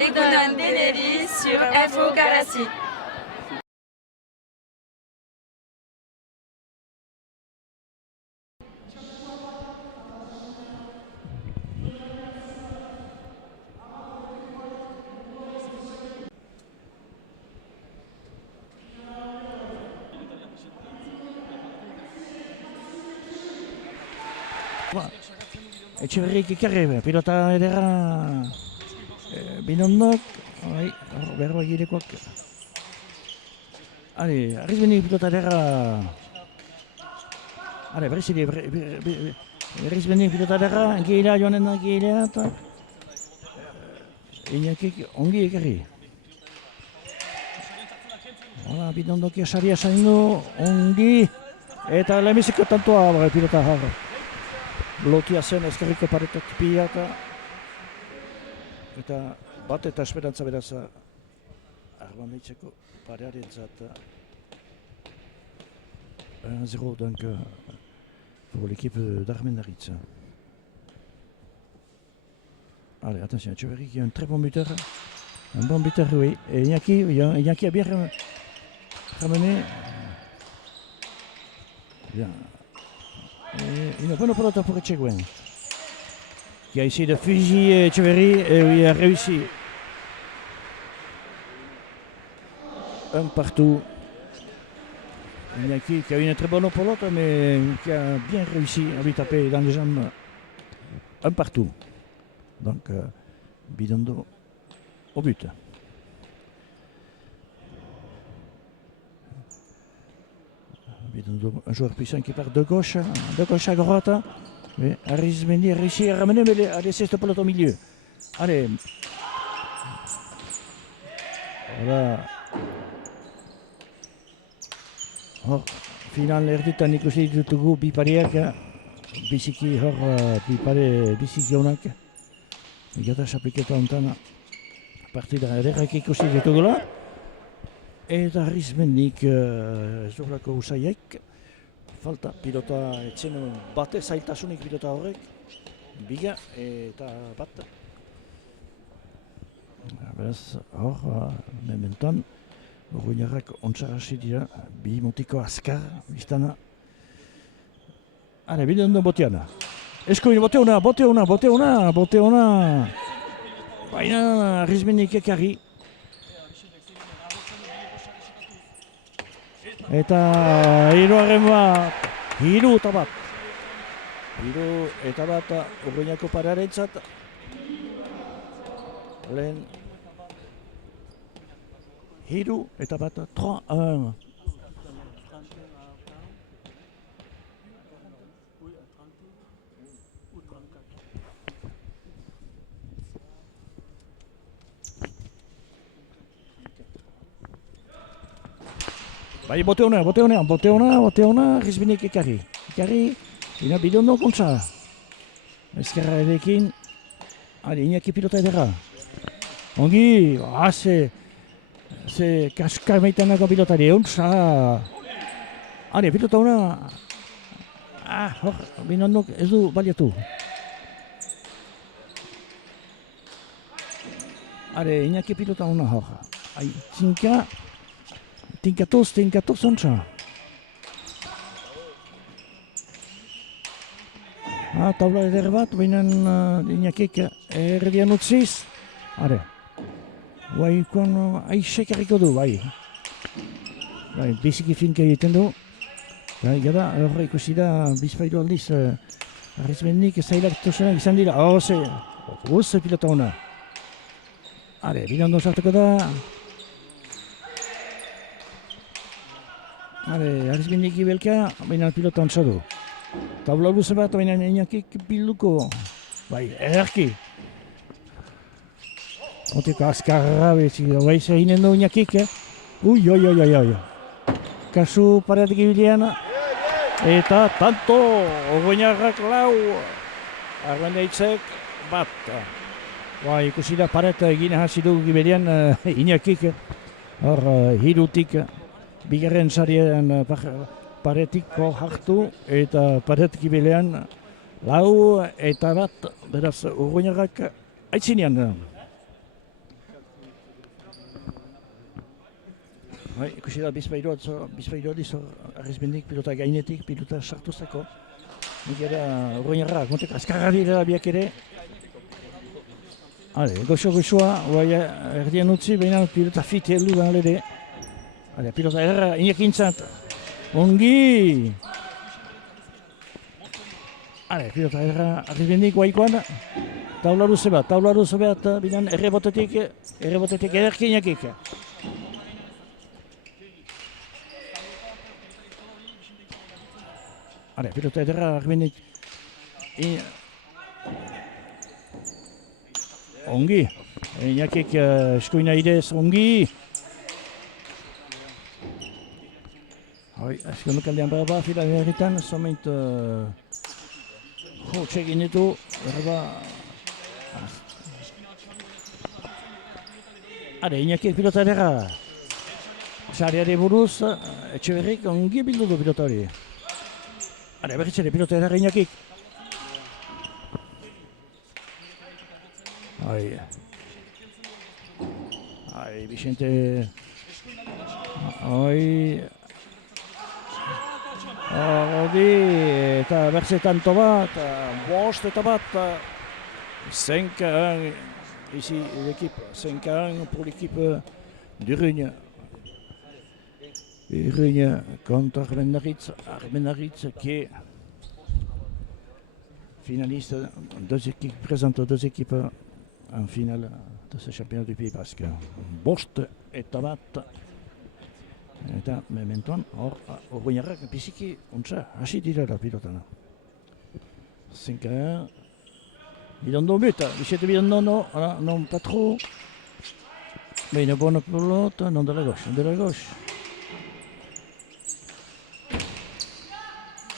egunon deneri sur Info Galaxy. Etxeberrik ikarri, pilota edera Binondok, behar bagirekoak. Arrizbenik pilota edera. Arrizbenik pilota edera, gehila joanen da gehila eta Iñakik ongi ikarri. Binondok saria zaindu, ongi, eta lemiziko tantua pilota jarra. Lotia zen ezkerriko paretak pila eta bat eta esperantza beraz arbandeitzeko parearen zat 1-0 donc pour l'équipe d'Armendaritz. Allez, attention, Etxeberri qui est un très bon buteur. Un bon buteur, oui. Et Iñaki a bien ramené. Bien. Une bonne pelota pour Etcheguen, qui a essayé de fusiller Etcheverry et il a réussi. Un partout. Iñaki qui a une très bonne pelota mais qui a bien réussi à lui taper dans les jambes. Un partout. Donc Bidondo au but. Un joueur puissant qui part de gauche à droite. Mais Arizmendi a réussi à ramener, mais a laissé cette pelote au milieu. Allez. Voilà. Final erditan ikusi ditugu bi pariak. Biziki biziki onak. Gata xapiketa hontan partida ederrak ikusi ditugula. Eta Arrizmendik zorlako usaiek, falta pilota etzen bate zailtasunik pilota horrek, biga eta bat. Beraz, hor, mementan, Urruñarrak ontsar hasi dira, bi motiko azkar, biztana. Hale, bide ondo boteana. Eskoin, bote ona. Baina Arrizmendik ekarri. Eta hiruaren bat, hiru eta bat Urruñako parearentzat. Lehen hiru eta bat 3-1. Bai, bote ona, Arrizbenik ekarri. Ina Bidondo kontza. Ezkerra edekin. Iñaki pilota edera. Ongi, ze kaska emaitanako pilotari, euntza. Pilota ona. Hor, Binondok ez du baliatu. Iñaki pilota ona hor. Tinkatoz ontsa. Taula eder bat, baina Iñakik erdian utziz. Guaikon aixek harriko du, bai. Biziki finka egiten du. Gada, horre ikusi da, bizpailu aldiz, Arrizmendik zailak tosenak izan dira. Ze pilota ona. Bidondo sartuko da. Arrizbenik ibelka, baina pilota ontsa du. Taula luze bat, baina Iñakik bilduko. Ederki. Oteko azkarra behiz eginen du Iñakik. Ui. Kasu pareatik ibilean. Eta tanto, Urruñarrak 4. Arbandeitzek bat. Ikusi da paret egin hasi dugu ibilean Iñakik. Hor hirutik. Bigarren sarien paretiko hartu eta paretik ibilean 4 eta bat, beraz Urruñarrak aitzinean. Ikusi da bizpairu aldiz Arizmendik pilota gainetik, pilota sartuzako. Nik era Urruñarrak, montek azkarra dira biak ere. Goxo-goxoa, erdian utzi, baina pilota fit heldu da ere. Pilota erra, inekintzat. Ongi! Pilota erra Arizmendik guaikoan. Taula luze bat, bidan errebotetik ederki inakik. Pilota ederra Arizmendik. Ongi. Inakik eskuina idez, ongi. Azken kaldean berba, fila herritan, soment txegin ditu, berba. Inakik pilota ederra. Sariari buruz, Etxeberrik ongi bildu du pilota hori. Berriz ere pilota ederra Inakik. Vicente. Eta berzetan tobat, bost eta bat. 5-1 ici l'équipe, 5-1 pour l'équipe d'Urugne. Urugne contre Armenaritz qui est finaliste, présente deux équipes en finale de ce championnat du Pays Basque. Bost eta bat. Eta mementoan, Urruñarrak biziki ontsa hasi direla pilotana. 5-1. Bidondo but, Vicente Bidondo, non pas trop. Mais une bonne pelote, non de la gauche.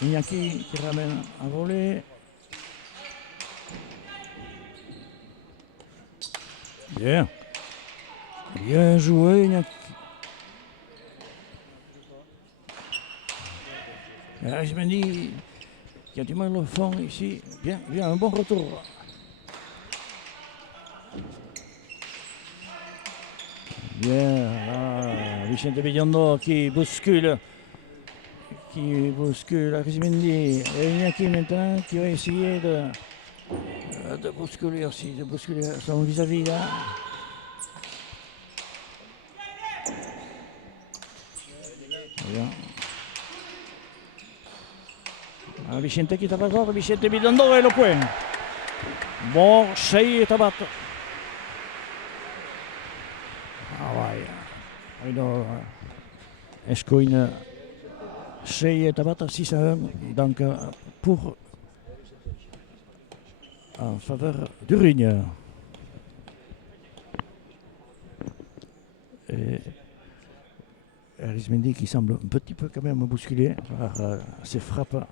Iñaki qui ramène un volet. Bien joué Iñaki. Arizmendi qui a du mal au fond ici. Bien, un bon retour. Bien, Vicente Bidondo qui bouscule Arizmendi. Et Iñaki maintenant qui va essayer de bousculer aussi, de bousculer son vis-à-vis là. Bien. Vicente qui tape encore, Vicente Bidondo et le point. Bon, 6 eta bat. Escoine 6 eta bat, 6-1. Donc pour en faveur d'Urugne. Arizmendi qui semble un petit peu quand même bousculé par ses frappes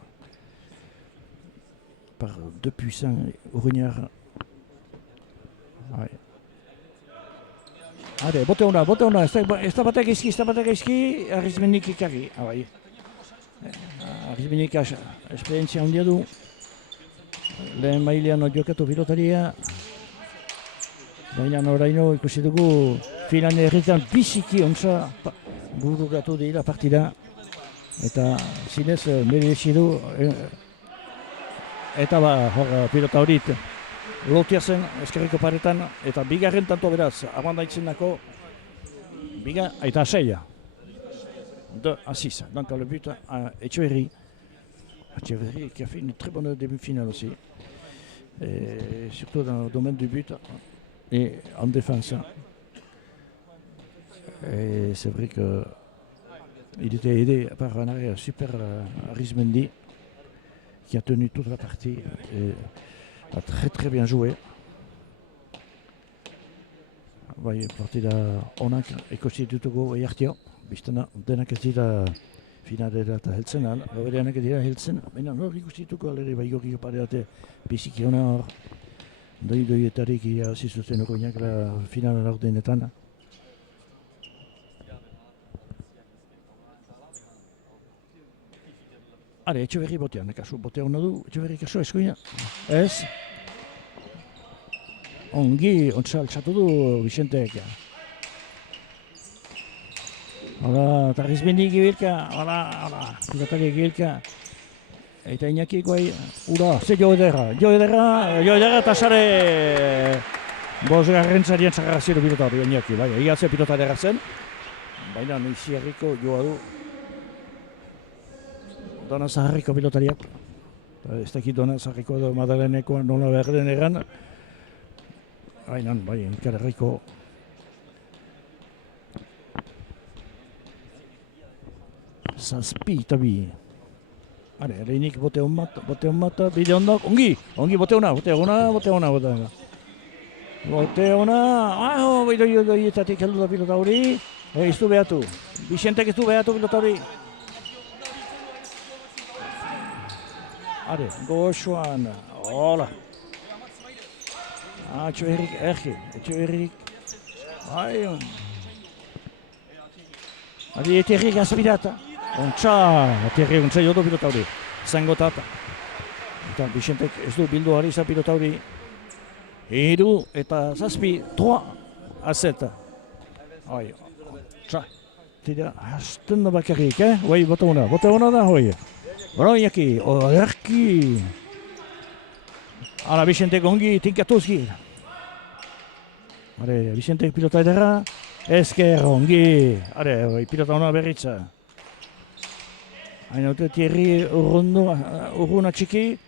par deux puissants Urrugnards. Bote ona, ez da batek izki, Arizmendik ikarri. Arizmendik esperientzia handia du. Lehen mailean jokatu pilotaria. Baina oraino ikusi dugu filan herritan biziki ontsa bururatu dira partida. Eta zinez merezi du. Eta pilota horit lotia zen eskerriko paretan, eta bigarren tanto beraz, abandaitzen dako, eta 6. 2-6. Donc le but à Etxeberri. Etxeberri qui a fait une très bonne demi-finale aussi. Et surtout dans le domaine du but et en défense. Et c'est vrai qu'il était aidé par un arrière super Arizmendi qui a tenu toute la partie et a très bien joué. Partida onak ikusi ditugu Iartio, biztena denak ez dira finalera eta heltzen al, gabereanak ez dira heltzen, baina hor ikusi ditugu alere baigorri pareate biziki hona hor doi-doietarik hasi zuten Urruñak finala laurdenetan. Etxeberri botean, kasu botea hona du, Etxeberri kasu eskuina. Ez? Ongi, ontsa altxatu du Vicentek. Hala, eta Arizmendi gibilka, hala, pilotari gibilka. Eta Iñaki guai, ura, ze jo edera eta sare bosgarren zarien zarra ziru pilotari Iñaki, bai, egia ze pilotari zen. Baina noizi herriko joa du. Dona zaharriko pilotariak. Ez dakit Dona zaharriko edo Madalenekoa nola behar den eran. Baina, bai, Ikar herriko. Zazpi eta bi. Hale, lehenik bote hon bat, bide hondak, ongi, bote hona. Bote hona, bidoietatik heldu da pilota hori. Ez du behatu, Bixentek ez du behatu pilota hori. Hale, goxoan, hola. Etxoerrik. Hale, eterrik aspirata. Ontsa jodo pilota hori, zangotata. Eta Bixentek ez du bildu ari izan pilota hori. Edu eta zazpi, 3 azeta. Ontsa. Tira, hasten da bakarrik, Hoi, bote hona da, hoi. Bro, Iñaki, erki. Hala, Bixentek ongi, tinkatuzki. Hale, Bixentek pilota edera. Esker, ongi. Hale, pilota hona berritza. Hain haute Thierry urruna txiki.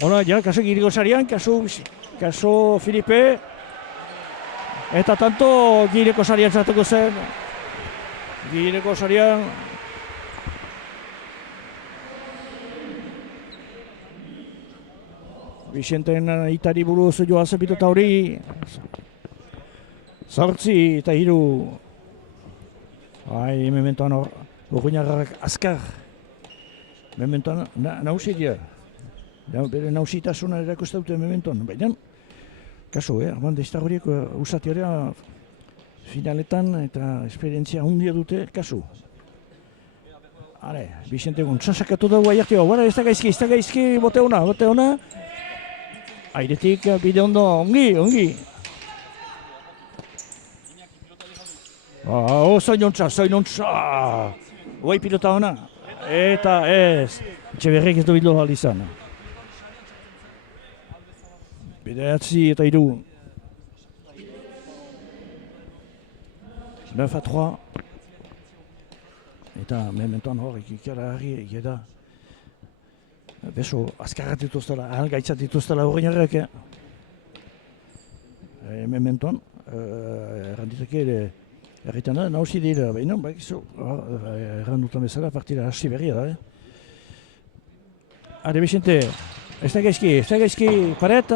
Hona, ja, kaso Giriko Sarian, kaso Filipe. Eta tanto Giriko Sarian zatuko zen. Giriko Sarian. Bixenten itari buruz joa zen pilota hori. 8 eta 3. Mementoan hor. Urruñarrak azkar. Mementoan nausi dira. Bere nausitasuna erakustaute mementoan. Baina, kaso, aman deiztar horiek usatiarea finaletan eta esperientzia hundia dute, kaso. Hale, Bixente Gontza sakatu dugu aiartio. Bara, ez da gaizki, bote hona. Airetik, bide ondo, ongi. Zoinontza. Hoi pilota hona, eta ez, Etxeberrik ez du bildu hal izan. Bideatzi eta 3. 9-3. Eta mementoan hor, ikikara harri egeda. Beso, azkarrat dituztela, ahal gaitzat dituztela horrein mementoan, erranditake ere, erritan da, nausi dira, baina, errandutan bezala, partida hasi berria da. Hale, Bixente, ez da gaizki, paret,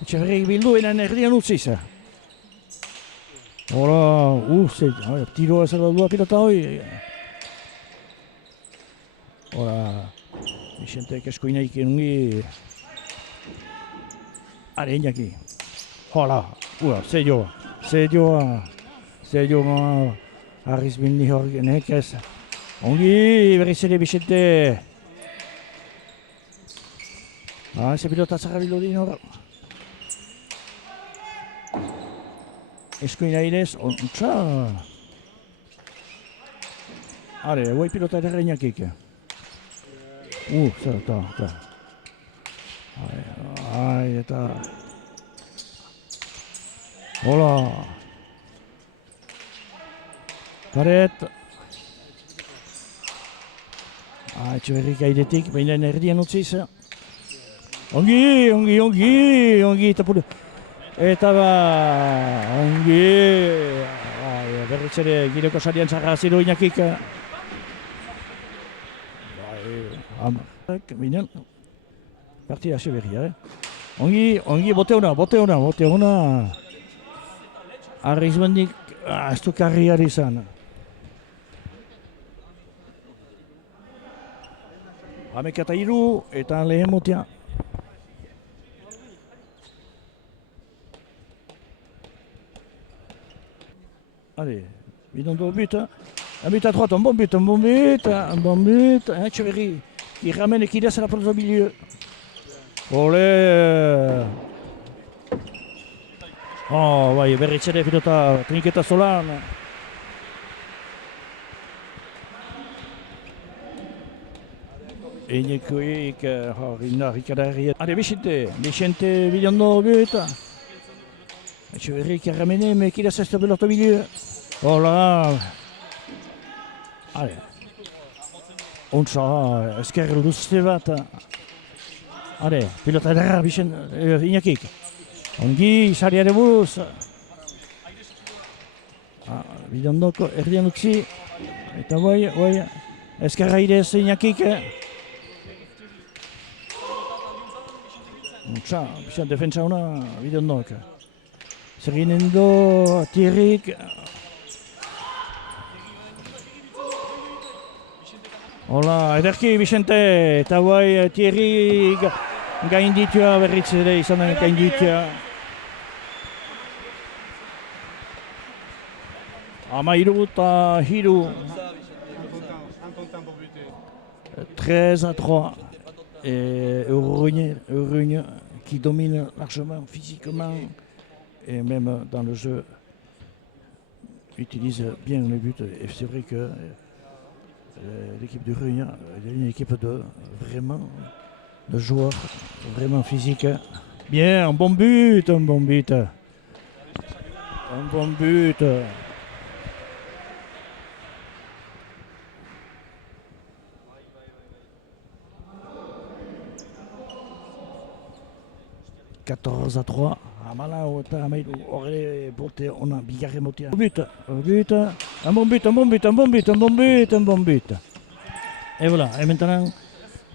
Etxeberrik bildu, enen erdian utziz. Hola, tiro ez da pilota hoi. Hola, Bixentek eskoinaik enungi. Hale, Iñaki. Hola, ze joa, Arizmendi horrenek ez. Ongi, berriz ere Bixente. Ze pilota zarra bildu din hor. Eskoina irez, ontsa. Hale, hoi pilota edera Iñakik. Zer, eta. Eta. Hola. Paret. Etxeberrik airetik, baina erdian utziz. Ongi, eta pura. Eta ongi. Berriz ere Giroko Sarian zarra ziru Iñakik. Baina, partida hasi berria, Ongi, bote hona. Arizmendik, ez du karriari izan. Hamek eta 3 eta lehen motia. Allez, bidondo but. Un but à droite, un bon but. Etxeberri, qui ramène et qui laisse la place au milieu. Olé. Bai, berriz ere pilota trinketa zolan. Iñekoik, Ricardari. Allez, Vicente Villano, but. Echeverri qui a ramené, mais qui laisse cette pelote au milieu. Oh là. Allez. Onça, Esquerro Stevat. Allez, pilote derrière, Vicente Iñakik. Ongi, Saria de Bus. Villano, erdian utzi. Eta bai, Esquerraidez Iñakik. Onça, Vicente defensa una, Villano. Seginendo, Thierrik. Hola, ederki Vicente, eta bai Thierri gainditua berriz ere izan den gainditua. 13-3. 13-3. Et Eurogne qui domine largement physiquement et même dans le jeu utilise bien le but. Et c'est vrai que l'équipe de Rugna est une équipe de joueurs vraiment physiques. Bien, un bon but. Un bon but. 14-3. Amalau eta amairu horre bote ona bigarren botea. Un bon but. Et voilà, et maintenant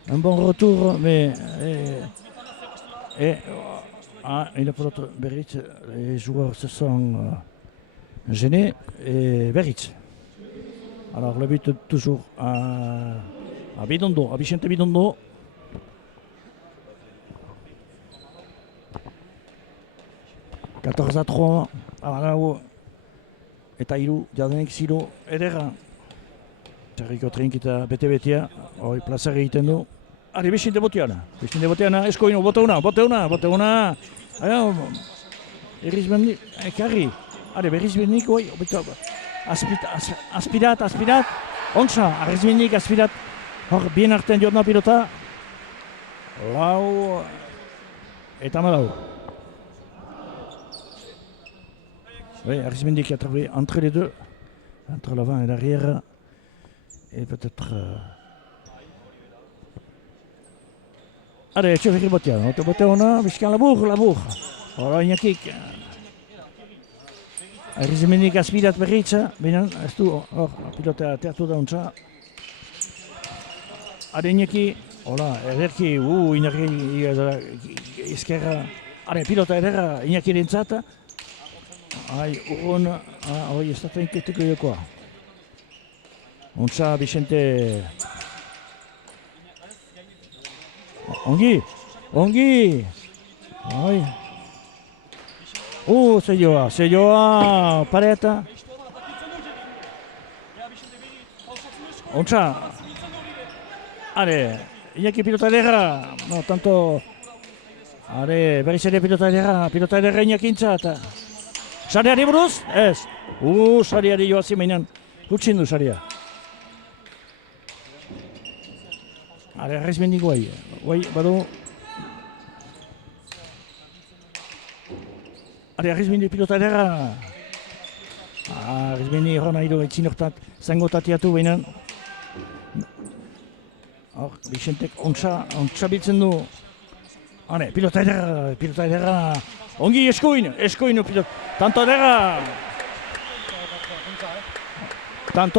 un bon retour, mais il a pas d'autre Beritz. Les joueurs se sont gênés et Beritz. Alors le but toujours à Bidondo, à Vicente Bidondo. « 14-3, Amalau eta hiru jadenek ziro ederra. Txarriko trinkita bete-betea, hori plazari egiten du. Ari, Vicente boteana, eskoinu, bote una. Erizmendik, ekarri. Ari, berizmendik, oi, aspirat. Ontsa, Erizmendik, aspirat. Hor, bien artean jodna pilota. Lau eta Amalau. Oui, Arizmendi qui a travaillé entre les deux, entre l'avant et l'arrière, et peut-être... Allez, Echeverri boteana, boteana, Viscan labur. Voilà, Iñakik. Arizmendi aspirat berritza, binen, ez du, hor, pilota teatu da ontsa. Allez, Iñaki, hola, ederki, Iñaki, izkerra. Allez, pilota ederra, Iñaki rentzata. Urrun, hori ez da trenketeko jokoa. Ontsa, Vicente. Ongi. Selloa, pareta. Ontsa. Iñaki pilota ederra. No, tanto. Berriz ere pilota ederra Iñaki intzat. Sariari buruz? Ez. Sariari joazi mainan. Gutxin du Saria. Arizmendi guai. Badu. Arizmendi pilota ederra. Arizmendi hor nahi du etzin hortat zango tatiatu bainan. Hor, Vicentek ontsa biltzen du. Pilota ederra. Ongi eskuin pilota. Tanto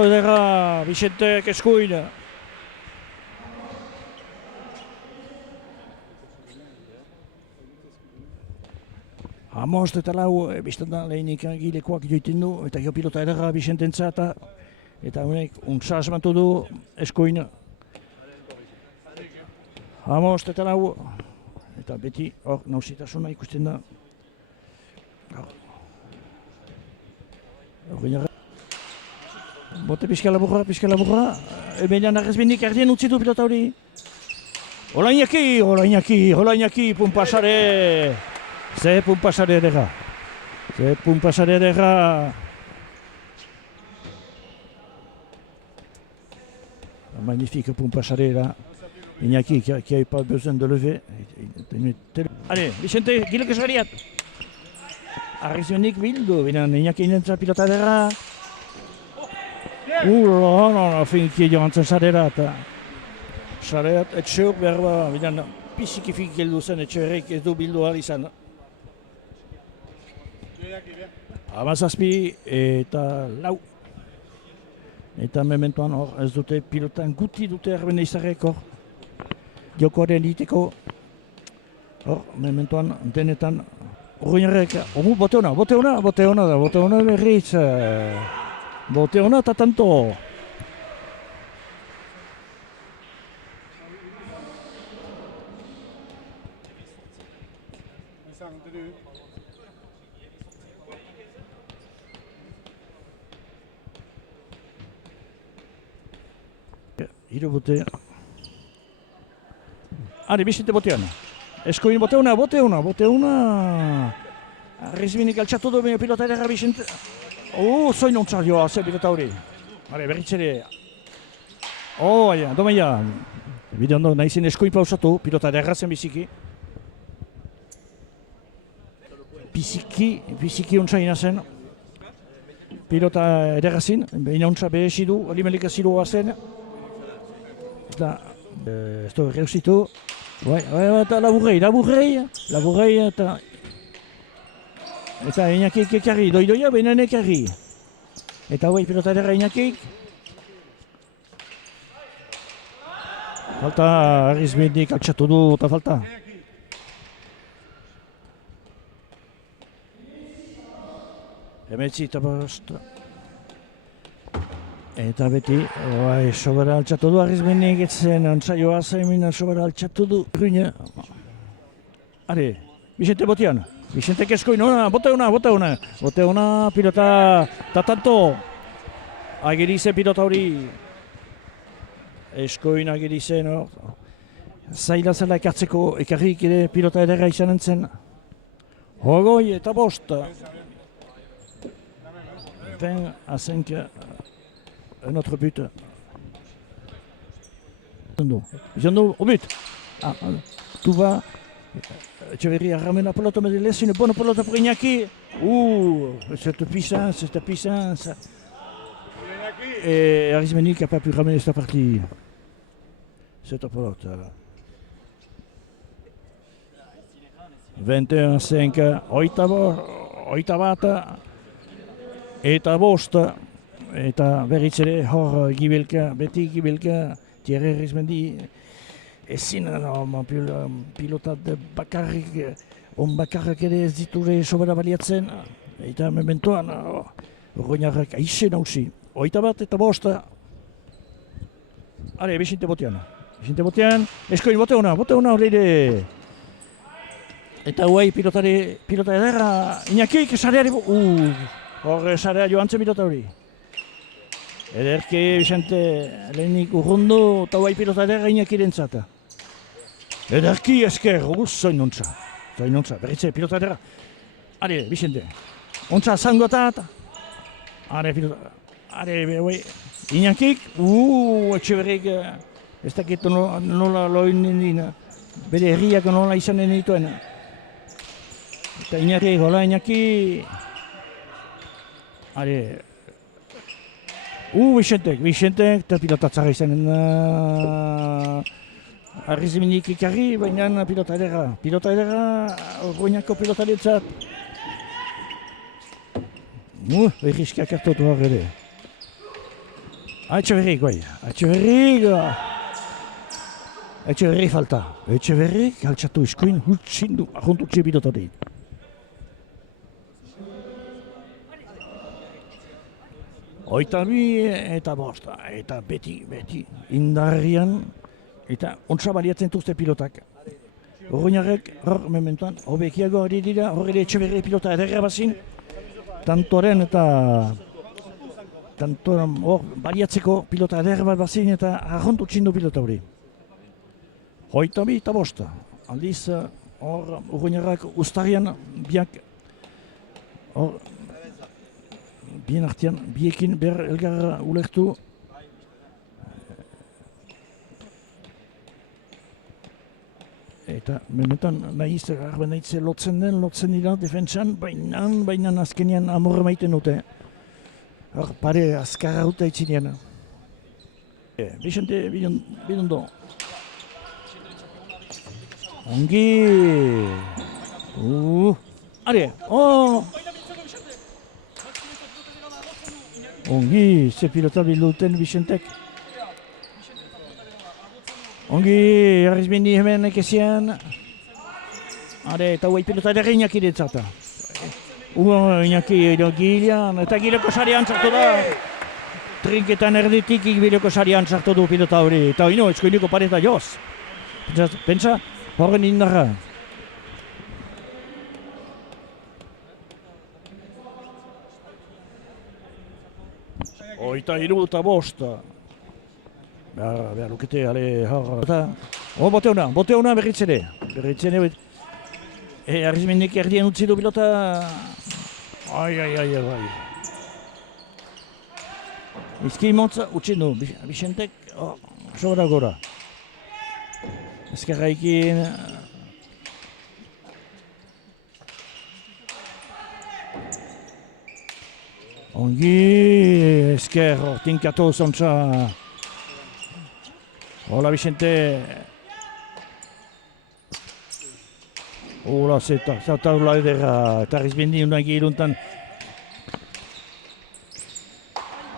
ederra, Vicentek eskuin. Amost eta lau, biztan da lehenik gilekoak joiten du, eta gero pilota ederra Vicententzat, eta honek untsa asmatu du eskuin. Amost eta lau, eta beti hor nausitasuna ikusten da. Bote pixka laburra. Emelian Arizmendik erdien utzitu pilota hori. Hola Iñaki, pumpasare. Ze pumpasare edera. Magnifique pumpasare là. Iñaki qui n'avait pas besoin de lever. Allez, Vicente, gilek esariat. Arrizionik bildu, binen Iñaki inentza pilota ederra. No, finki joan zen sarera eta sareat etxeok behar ba, binen piziki finki heldu zen etxeberrik ez du bildu ahal izan. Amazazpi eta lau. Eta mementoan hor ez dute pilotan guti dute erbene izarrek hor. Jokoaren iteko hor mementoan denetan Urruñarrek, bote ona berriz. Bote ona eta tanto. Hiru bote. Ari, Vicente bote ona. Eskoin bote ona. Arrizminik altxatu du pilota ederra Vicente. Zoin ontsa joa, ze pilota hori. Hale, berriz ere. Domaia. Bide ondo, nahi zen eskoin pausatu, pilota ederra zen biziki. Biziki ontsa ina zen. Pilota ederra zen, ina ontsa behesi du, alimelika zilua zen. Eta, ez du reusitu. Eta laburrei eta... Eta Iñakik ekarri, doidoia behinan ekarri. Eta pilota ederra Iñakik. Falta Arrizmendik altxatu du eta falta. Hemetzi eta bost. Eta beti, sobera altxatu du Arrizmendik etzen antzaioa zaimina sobera altxatu du. Ruina. Are, Vicente botian. Vicente Keskoin, bote ona, pilota, tatanto. Agerize pilota hori. Eskoin agerize, zaila zela ekartzeko, ekarrik ere pilota ederra izanen zen. Hogoi eta bost. 20-5, un autre but. Jondo, au but. Tout va. Echeverria ramène la pelote, mais il laisse une bonne pelote pour Iñaki. Cette puissance. Et Arrizmenik n'a pas pu ramener cette partie. Cette pelote. 21-5, oita bat, eta bost, eta berriz ere hor beti gibilka, Thierry Arrizmendi. Ezin, pilotat bakarrik, bakarrik ere ez diture sobera baliatzen. Eta mementoan, Urruñarrek aixe nausi. Oita bat eta bosta. Are, Vicente botean. Eskoin bote ona horreide. Eta huai pilota ederra, Iñakik sareari. Hor sarea joan zen pilota hori. Ederke, Vicente, lehenik urrundu eta huai pilota ederra Iñakiren zata. Ederki esker, zoin nontza, berritze pilota ederra. Are, Vicente, ontsa zangotat. Are, pilota, Iñakik, Etxeberrik, ez dakit nola loinen dina, bere herriak nola izanen dituen. Eta Iñaki, hola Iñaki. Are, Vicente, eta pilotatzara izanen da. Arrizmenik ikarri, baina pilota ederra, Urruñako pilota ditzat. Berrizkiak hartotu hor ere. Etxeberrik, Etxeberrik falta. Etxeberrik, altxatu iskoin, hutsindu, ahuntutxe pilota dit. Oita bi eta bosta, eta beti indarrian, eta ontsa baliatzen duzte pilotak. Urruñarrek, hor mementuan, hobekiago hori dira, hor ere Etxeberri pilota ederra bazin, tantoren eta hor baliatzeko pilota ederra bat bazin eta arrontu txindu pilota hori. Oita bi eta bosta, aldiz hor Urruñarrak ustarian biak, hor bien artean, biekin ber elgarra ulertu. Eta benetan nahiz arbendaitze lotzen dira defentsan, baina azkenean amorra maiten dute. Hor, pare azkarra dute itzinean. Vicente Bidondo. Ongi! Are! Ongi, ze pilota bilduten Vicentek. Ongi, Arizmendi hemen ekezian. Are, eta huai pilota ere Iñaki ditzata. Iñaki gilean, eta gileko sarian zartu da. Trinketan erditik gileko sarian zartu du pilota hori. Eta ino, eskoiniko pareta joz. Pentsa, horren indarra. Oita hiru eta bosta. Behar lukete, ale, hor. Bote hona berriz ere. Arizmendik erdien utzi du pilota. Ai. Izki montza utzi du, Vicentek, sobra gora. Ezkerra ikin. Ongi, ezker, tinkatu zontza. Hola Vicente. Hola, zeta hula edera, eta Arizmendi unagi iruntan.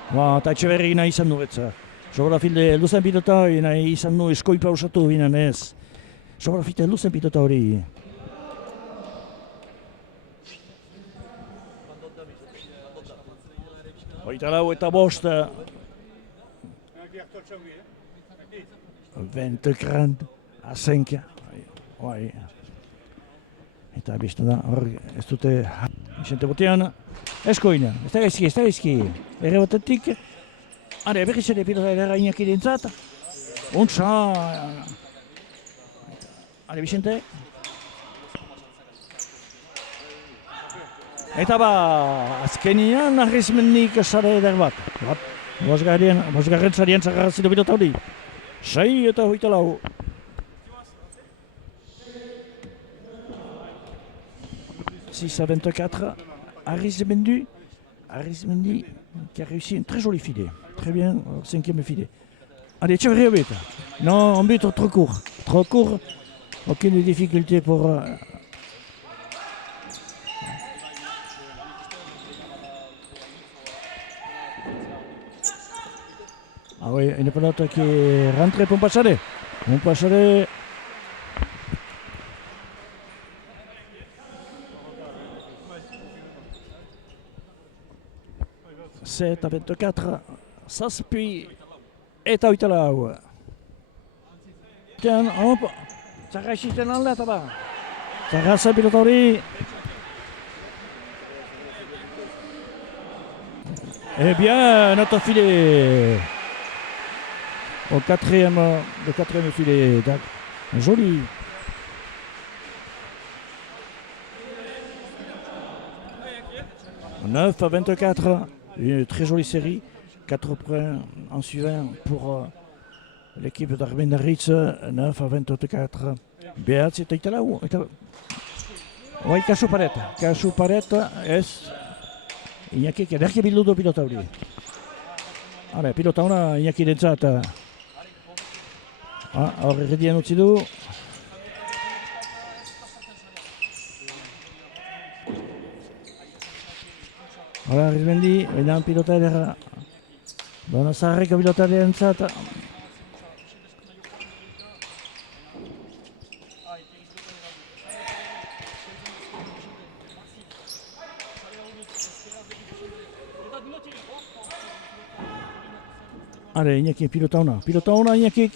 Eta Etxeberri nahi izan du betza. Sobra filde luzen pilota nahi izan du eskoipa usatu binen ez. Sobra filde luzen pilota hori. Oita lau eta bosta. 20 grand a 5. Eta biztu da, hor ez dute Vicente botean. Eskoina, ez da gaizki. Ere batetik. Are, berriz ere pilota ere Iñaki dintzat. Untza. Are, Vicente. Eta azkenian Arizmendik sare eder bat. Bosgarren sarien zagarrazitu pilota hori. 6 eta 24. À 24, Arizmendi qui a réussi un très joli filet. Très bien, au 5e filet. Allez, Etxeberri but. Non, un but trop court. Trop court, aucune difficulté pour... Ah oui, une pelote qui est rentrée pour Pompachare. 7 à 24, Zazpi eta 24. Tiens, hop, Zarraixiten alde eta ba. Zarraza pilota hori. Eh bien, notre filet. Au le quatrième filet. Joli. « 9 à 24, une très jolie série, 4 points en suivant pour l'équipe d'Armendaritz, 9 à 24. Behatz eta italau, bai, kasu pareta, ez, Iñakik ederki bildu du pilota hori. Hale, pilota hona Iñaki dintzat, hor erredien utzi du. Hala, Arizmendi, behinan pilota edera. Dona zaharreko pilota edentzat. Hale, Iñaki, pilota hona Iñakik.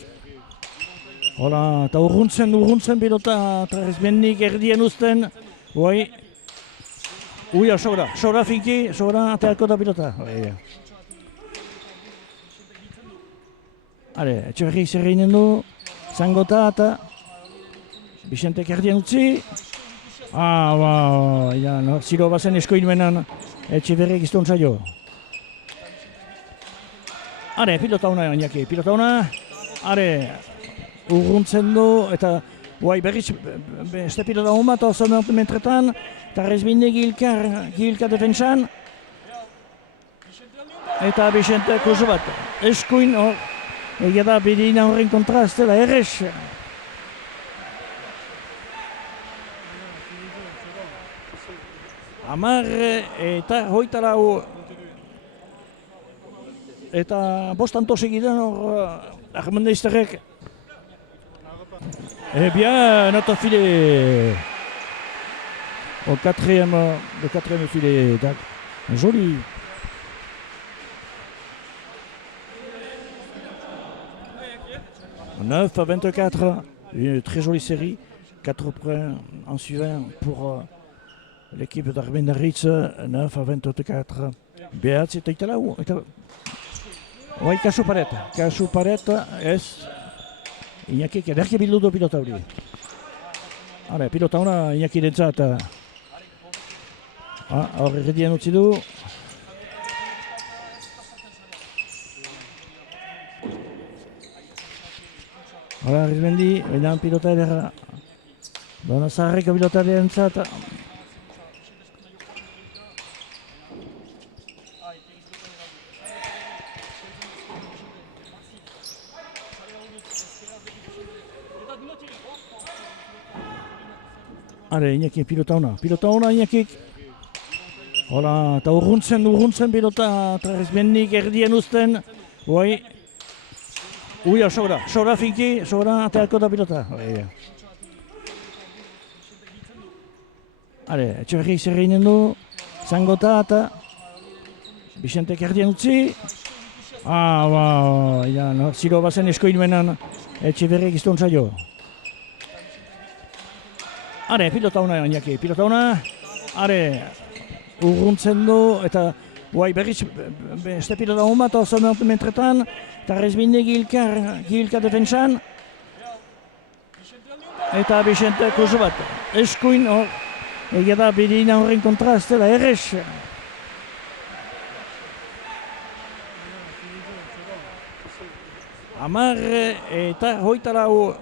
Hola, eta urruntzen pilota, eta Arizmendik erdien uzten. Bai. Uia, sobra finki, ateako da pilota. Hale, Etxeberri zerreinen du, zangota eta Vicentek erdien utzi. Zilo bazen eskoinuenan Etxeberriek izton zaio. Hale, pilota hona, Iñaki, pilota hona. Hale, urruntzen du eta Guai berriz, beste pilota hon bat oso metretan, eta Resbinde gilka defentsan. Eta Vicente kursu bat, eskuin hor, egia da bidina horren kontra, ez dela errez. Hamar eta hogeita lau eta bostanto segidan hor Armendeizterrek. Eh bien, notre filet au le quatrième filet, joli. « 9-24, une très jolie série, 4 points en suivant pour l'équipe d'Armendaritz, 9-24. Behatz eta italau, bai, kasu paret, ez, Iñakik ederki bildu du pilota hori. Hale, pilota hona Iñaki dentzat, hor erredian utzi du. Hala, Rismendi, benan pilota edera. Dona zaharreko pilota dentzat. Hale, Iñaki pilota hona Iñakik. Hola, eta urruntzen pilota, eta Rismendik erdian uzten. Bai. Uia, sobra finki, ateako da pilota. Hale, Etxeberri zerreinen du, zangota eta Bicentek erdian utzi. Zilo bazen eskoin menan Etxeberri gizton zailo. Hale, pilota hona, Iñaki, pilota hona. Hale, urruntzen du eta guai berriz, beste pilota hon bat oso metretan, eta Resbinde gilka defentsan. Eta Vicente kursu bat, eskuin hor, egia da bidina horren kontra, ez dela errez. Hamar eta hogeita lau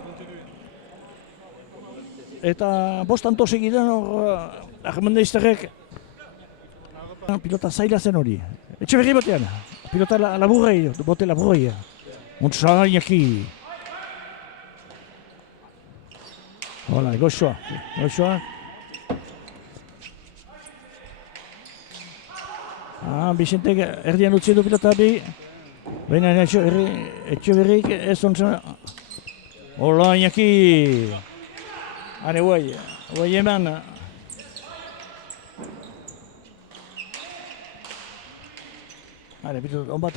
eta bostanto segidan hor Armendeizterrek. Pilota zaila zen hori. Etxeberri batean. Pilota laburrei, bote laburrei. Montsa Iñaki. Hola, goxoa. Bicentek erdian utzi du pilota bi. Baina Etxeberrik ez ontzen. Hola, Iñaki. Hane, guai eman. Hale, pilota on bat.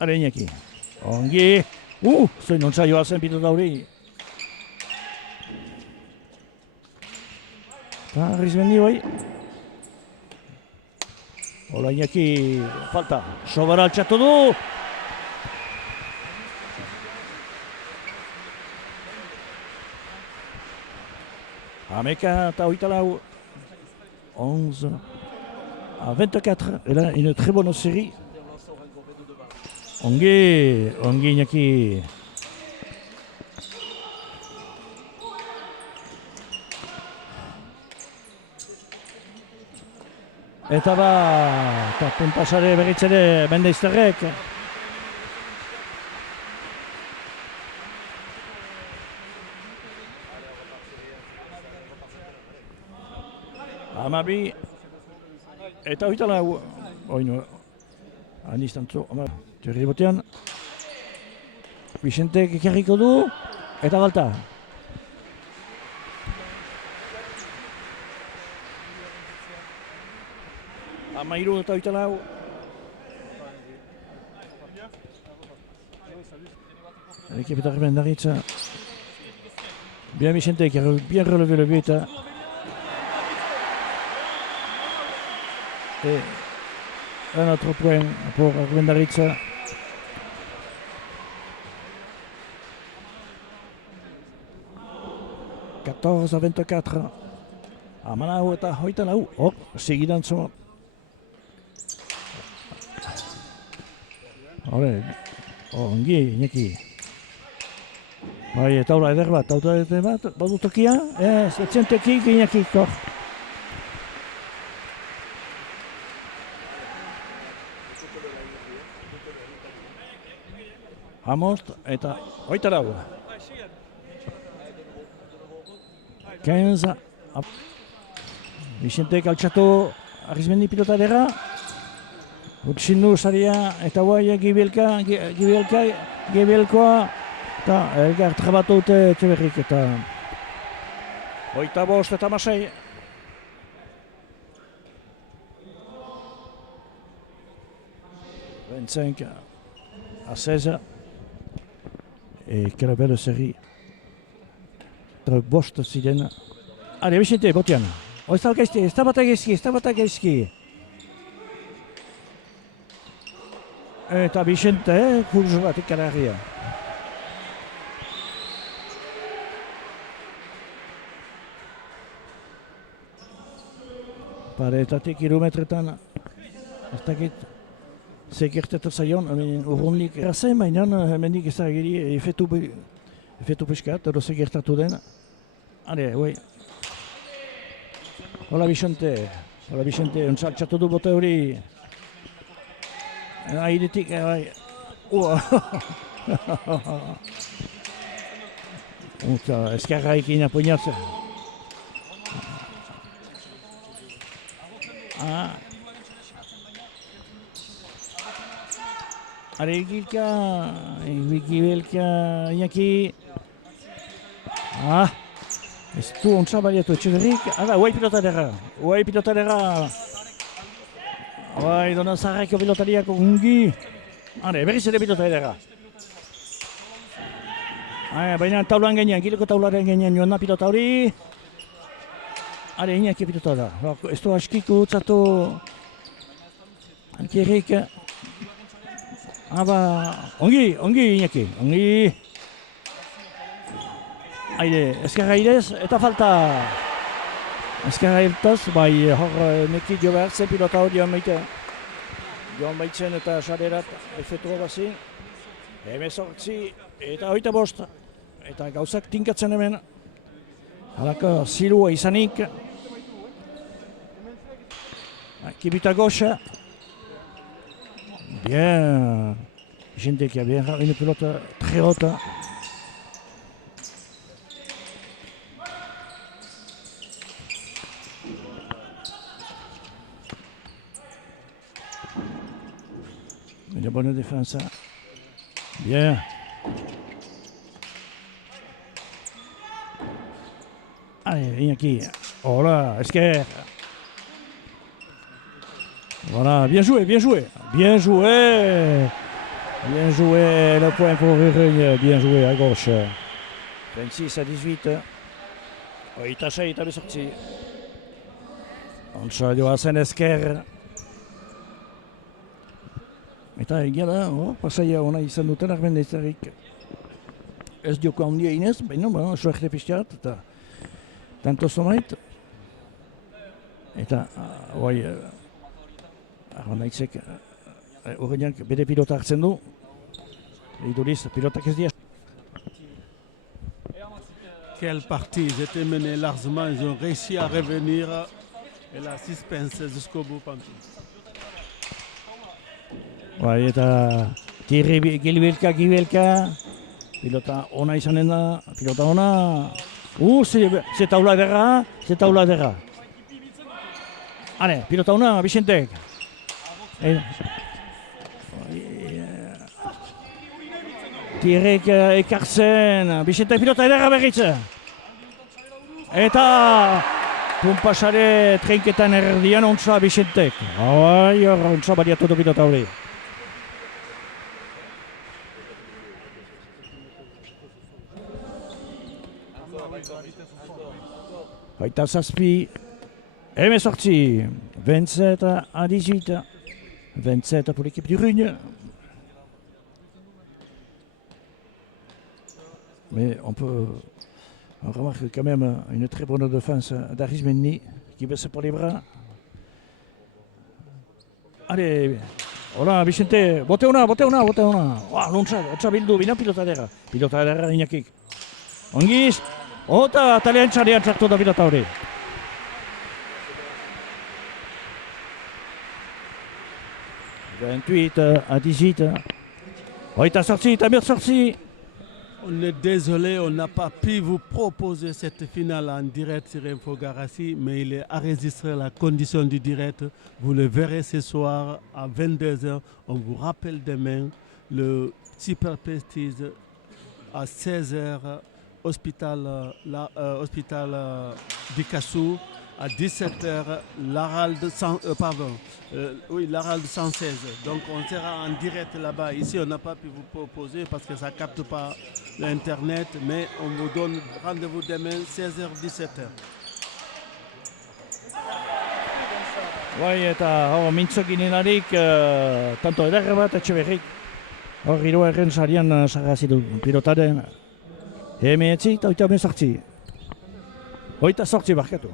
Hale, Iñaki. Ongi. Zoin ontsa joa zen pilota hori. Eta Rismendi bai. Hola, Iñaki. Falta. Sobara altxatu du. Ameka eta hogeita lau. 11-24. Et là, une très bonne série. Ongi Iñaki. Eta eta puntasare berriz ere Armendeizterrek. Amabi eta hogeita lau. Oino, anistantzo, Txerri botean. Bicentek ekarriko du, eta galta. Amairu eta hogeita lau. L'équipe d'Armendaritz. Bien Vicente qui a bien relevé le but. Et un autre point pour Armendaritz. « 14-24. Amalau eta hogeita lau. Hor, segidan zo. Ongi, Iñaki. Bai, taula eder bat, badu tokia? Ez, etzen tekik Iñaki, kor. Hamost eta hoita lau. 15. Vicente altxatu Arizmendi pilota dera. Utsindu saria eta guai Gibelkoa. Eta elgar trabatu dute Etxeberrik eta hoita bost eta masei. Benzenk a 16. Et quelle belle série. Bost ziren. Allez, Vicente, botian. Ez da bat gaizki. Eta Vicente, kurz bat ikararria. Paretatik kilometretan, ez dakit zekertetu zaion, urrundik errazen, baina hemendik ezagiri efetu piskat, edo zekertatu den. Hale, hoi. Hola Vicente, ontzaltxatu du bote hori. Airetik, bai. Eskarraikin apoinatzen. Are Gibelka, Iñaki. Ez du ontsa baliatu Etxeberrik. Huai pilota dera. Huai, donan zaharreko pilotariak ungi. Berriz ere pilota dera. Baina taulan gainean, Gileko taularen gainean joan da pilota hori. Iñaki pilota da. Ez du askiko utzatu Ankirrik. Ongi Iñaki, ongi. Eskarra irez eta falta. Eskarra irtaz, bai hor neki jo behar zen pilota hori joan baitzen eta sarerat efetua bazi. 18 eta 25. Eta gauzak tinkatzen hemen. Halako zilua izanik. Kibita gauche. Bien. Vicente qui a bien une pelote très haute. Une bonne défense. Bien. Allez, Iñaki. Oh là, Esker. Voilà, bien joué. Bien joué, le point pour Urugne, bien joué à gauche. 26 à 18. Hoita sei eta bezortzi. Ontsa joa zen Esker. Eta egia da, pasaia ona izan duten Armendaizarik. Ez joko handia inez, baina suerte pixkat eta tanto zonait. Eta, Armendaitzek Urruñak bere pilota hartzen du. Iduriz, pilotak ez dira. Quelle partie, ils étaient menés largement, ils ont réussi à revenir et la suspense jusqu'au bout. Eta Gibelka, pilota ona izanen da, pilota ona. Ze taula derra. Hale, pilota ona, Vicentek. Tirek ekartzen, Vicente pilota ederra berritze. Eta pumpasare trenketan erdian ontsa Vicentek. Ontsa baliatu du pilota hori. Hoita zazpi, 18, 27 à 18. 27 pour l'équipe du Rugne. Mais on remarque quand même une très bonne défense d'Arizmendi qui baisse pour les bras. Allez, Hola, Vicente, bote ona. Lontza bildu, bina pilota ederra Iñakik. Ongiz, eta talean txartu da pilota hori. à 18. Oita sorti, Tamir sorti. On est désolé, on n'a pas pu vous proposer cette finale en direct sur Infogarassi, mais il est enregistré la condition du direct. Vous le verrez ce soir à 22h. On vous rappelle demain le Super Prestige à 16h, hôpital d'Ikassou. À 17h, l'Arald 116. Donc on sera en direct là-bas. Ici, on n'a pas pu vous proposer parce que ça ne capte pas l'Internet, mais on vous donne rendez-vous demain 16h, 17h. Bai, eta hor mintzokinilarik tanto ederre bat Etxeberrik. Hor hirugarren sarian sarrazi du pilotaren. Hemeetzi eta oita sortzi. Oita sortzi barkatu.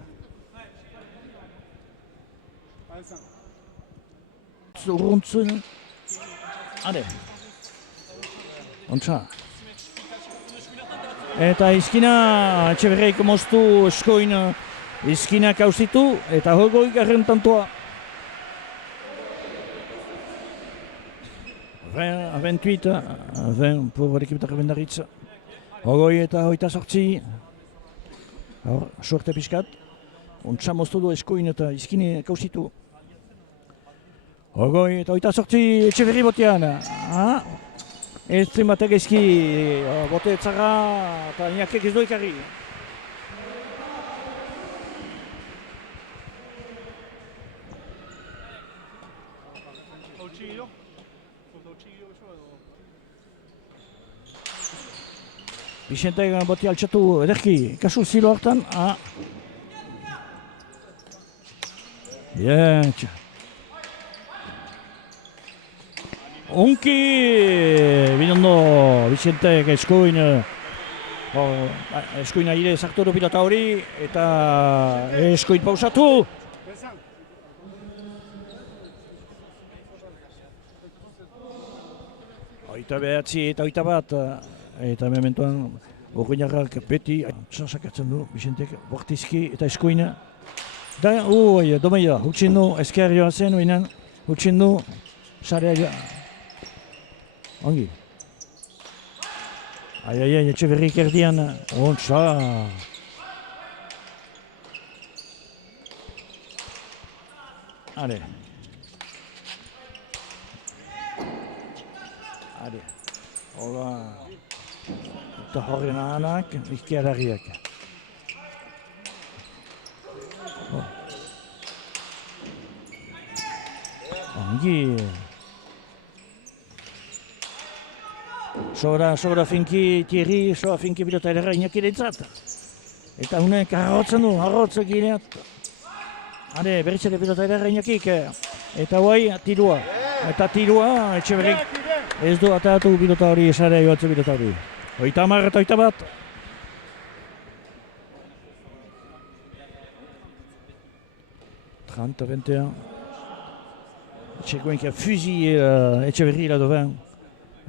Urruntzun. Hade. Ontsa. Eta izkina Etxeberrik moztu eskoin izkina kauzitu eta hogoik garren tantoa. 20 pour l'équipe de Revendaritz. Hogoi eta hoita sortzi. Hor, suerte pixkat. Ontsa moztu du eskoin eta izkine kauzitu. Hogoi eta hoita sortzi Etxeberri botean. Ez batek ezki bote etzara eta Iñakek ez doikarri. Bicentek bote altxatu ederki, kasu zilo hartan. Bien, txa. Onki, binondo, Bicentek eskoin aire zartu du pilota hori eta eskoin pausatu. Oita behatzi eta oita bat eta mementoan Urruñarrak beti sakatzen du Bicentek bortizki eta eskoina. Da, domaia, utxin du, eskerioa zen, oinan, utxin du, sarea. Ongi. Ai, Etxeberrik erdian, ontsa. Hade. Hola. Eta horren ahanak, izkiarariak. Ongi. Sobra finki Thierry, sobra finki pilota ederra Iñakirentzat. Eta unek arrotzen du, arrotzek ineat. Hade, berritzele pilota ederra Iñakik. Eta guai, tirua. Eta tirua, Etxeberrik ez du atatu pilota hori, esarea joatze pilota hori. Oita hamar eta oita bat. Trente, 21. Etxekoenkia fuzi Etxeberri la devant.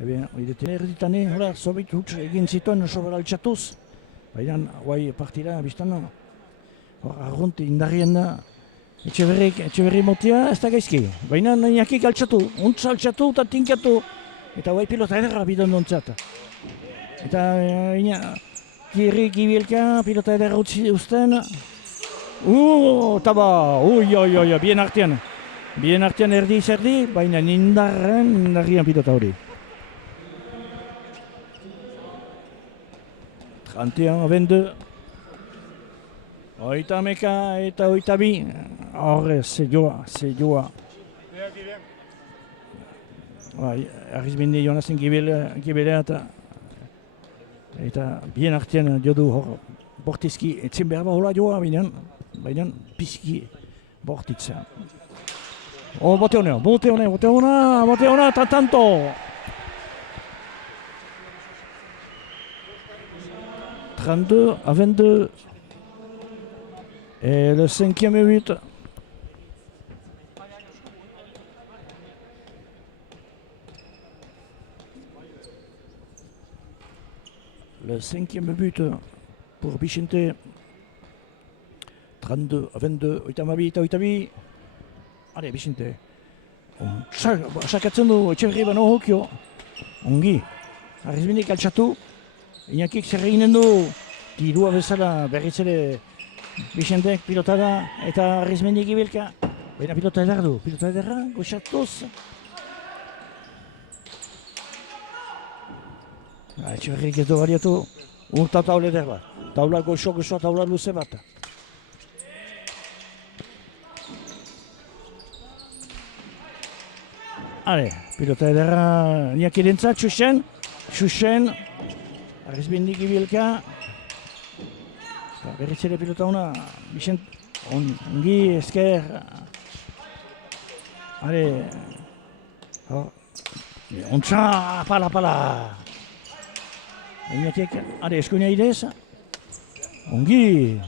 Eh bien, il était erditane, hola, sobit huts egin zituen sobera altxatuz. Baina, guai partida, biztan, hor arrunt indarrien da. Etxeberri motia ez da gaizki. Baina, Iñakik altxatu, untz altxatu eta tinkatu. Eta guai pilota ederra bidon dontzat. Eta Thierry Gibielka pilota ederra utzi usten. Taba, bien artean. Bien artean erdi, baina indarrian pilota hori. 31-22. Oita meka eta oita bi. Horre, zeioa. Arrizbinde Jonasen Gibelea eta bien artean jodu hor bortizki etzen behar hola joa baina pizki bortitza. Bote hona, tanto! 32-22. Et le 5e but. Le 5e but pour Vicente. 32 à 22, Oitamabi eta Oitabi. Allez, Vicente. Sakatzen du Etxeberri bano hokio. Ongi. Arrizmenik altxatu. Iñakik zer eginen du. Tirua bezala berriz ere Vicentek pilota da eta Arrizmenik ibilka. Baina pilota edar du. Pilota edarra, goxatuz. Etxeberrik ez du baliatu. Urta taule eder bat. Taula goxo, taula luze bat. Hale, pilota ederra Iñakirentzat, Xuxen, Arrizmendik ibilka. Berriz ere pilota ona, Vicent, ongi, esker. Hale, ontsa, pala. Iñakik, hale, eskuina idez. Ongi.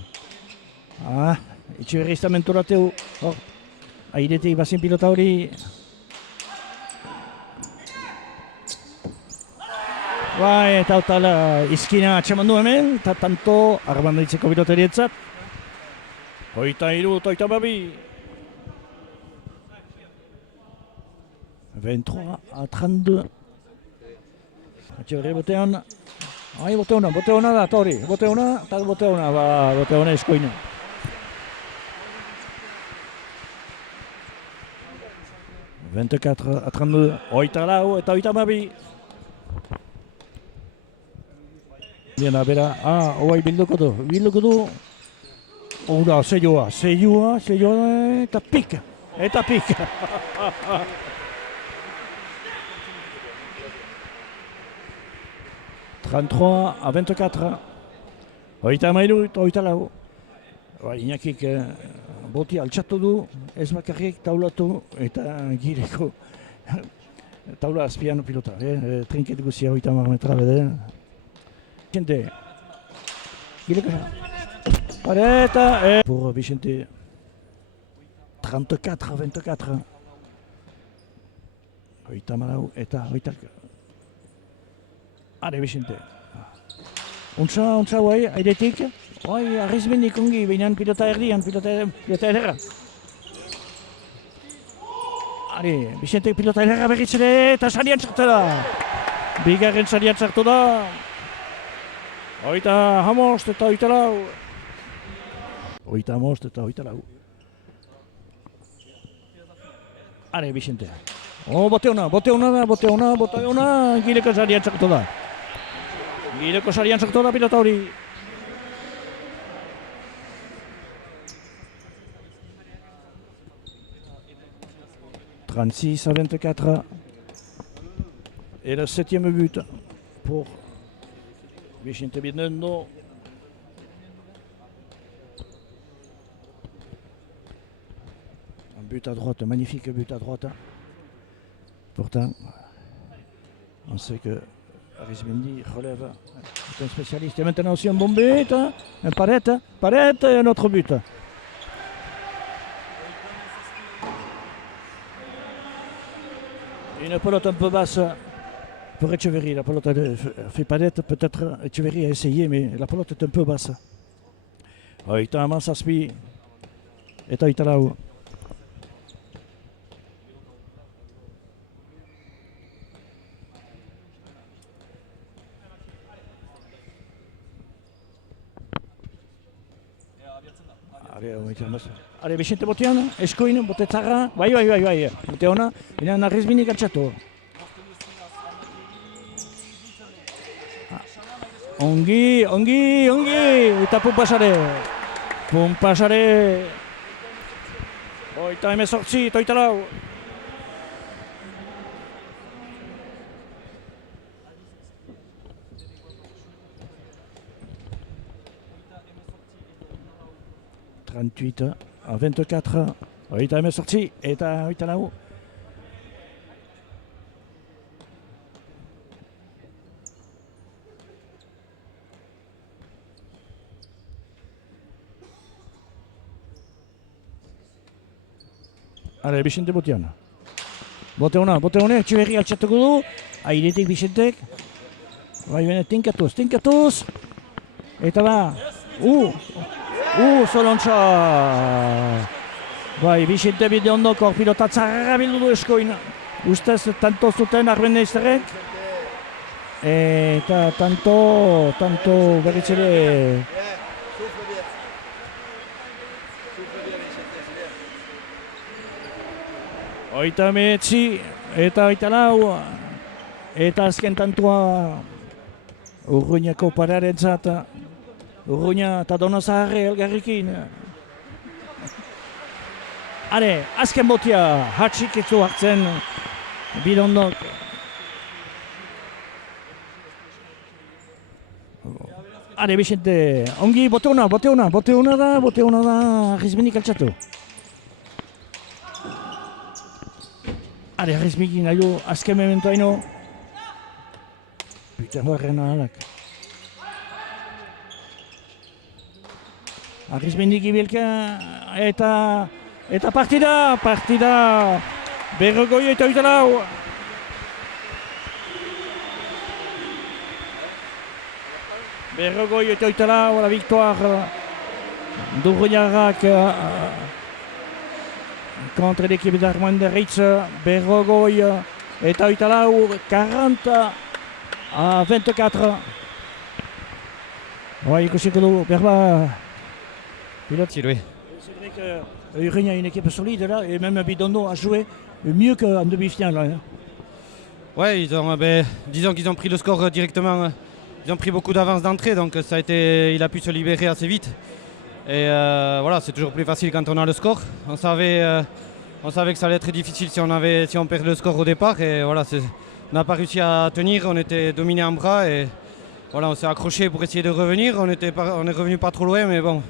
Etxeberri estamentorateu. Airetik bazen pilota hori. Bai, eta otala izkina atxeman du hemen, eta tanto arbandaitzeko biloterietzat. 23 eta 22. 23 à 32. Atxeberri bote hona. Bote hona da, tori. Bote hona eskoina. Vingt-quatre à 32. Oita lau eta 22. Diana, bera, hoai bilduko du. Hora, zeioa, eta pik. 33 à 24. Oita mailu eta oita lau. Iñakik boti altxatu du, ez bakarrik taulatu eta gireko. Taula azpian pilota, trinket guzia 80 metra bede. Vicente, Pareta pour Vicente. 34 à 24. Oita malau eta oita. Allez Vicente. Ontsa guai, airetik. Guai, Arrizmenik ongi, behinan pilota erdian, pilota ederra. Allez, Vicente pilota ederra berriz ere eta sarian sartu da. Bigarren sarian sartu da. Oita hamost eta oita lau. Oita hamost eta oita lau. Are, Vicente. Bote ona, gireko sarian sartu da. Pilota hori. « 36 à 24. Et le 7e but pour Vicente Bienendo. Un but à droite, un magnifique but à droite. Pourtant, on sait que Arizmendi relève, est un spécialiste. Et maintenant aussi un bon but, un Parette et un autre but. Une pelote un peu basse pour Etxeberri. La pelote fait Parette, peut-être Etxeberri a essayé, mais la pelote est un peu basse. Oita Mansaspi eta oita lau. Allez, Vicente botean, eskoin, bote txarra, bai, bote hona, baina Arrizmenik altxatu. Ongi, eta Pumpasare. Oita hemezortzi, eta oita lau. « 38 à 24. Oita hemezortzi eta oita lau. Allez, Vicente botean. Bote hona, Etxeberri altxatuko du. Airetik Vicentek. Bai, bene, tinkatuz. Eta ba, Zolontxa. Bai, Bixente Bidondoko pilota txarra bildu du eskoin. Ustez, tanto zuten Arbendeizterrek. Eta tanto berriz ere. Oita mehetzi eta oita lau. Eta azken tantua Urruñako pararen zat. Urruña eta Donozaharre elgarrikin. Hale, azken botia hatxik etzu hartzen Bidondok. Hale, Bixente, ongi, bote ona da, Arrizmenik altxatu. Hale, Arrizmenik nahi du, azken mementu haino. Putain, horren ahalak. Arrizmenik ibilka eta partida, Berrogoi eta oita lau. Berrogoi eta oita lau, la victoire d'Urruñarrak contre l'équipe d'Armenderitz. Berrogoi eta oita lau, 40-24. Ouais, ikusiko du, berba pilote. Oui. C'est vrai que Urruña a une équipe solide là, et même Bidondo a joué mieux qu'en demi-finale. Là, hein. Ouais, disons qu'ils ont pris le score directement. Ils ont pris beaucoup d'avance d'entrée, donc il a pu se libérer assez vite. Et voilà, c'est toujours plus facile quand on a le score. On savait que ça allait être difficile si on perdait le score au départ. Et voilà, on n'a pas réussi à tenir, on était dominé en bras. Et voilà, on s'est accroché pour essayer de revenir. On est revenu pas trop loin, mais bon,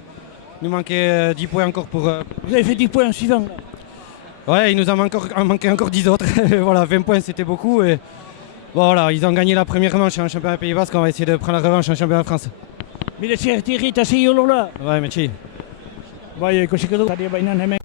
il nous manquait 10 points encore pour... Vous avez fait 10 points suivants. Ouais, il nous en manquait encore 10 autres. Voilà, 20 points, c'était beaucoup. Et bon, voilà, ils ont gagné la première manche en championnat Pays Basque. On va essayer de prendre la revanche en championnat de France. Mire, Thierry, t'as essayé là. Ouais, merci. Bai, ikusiko du, tari bainan hemen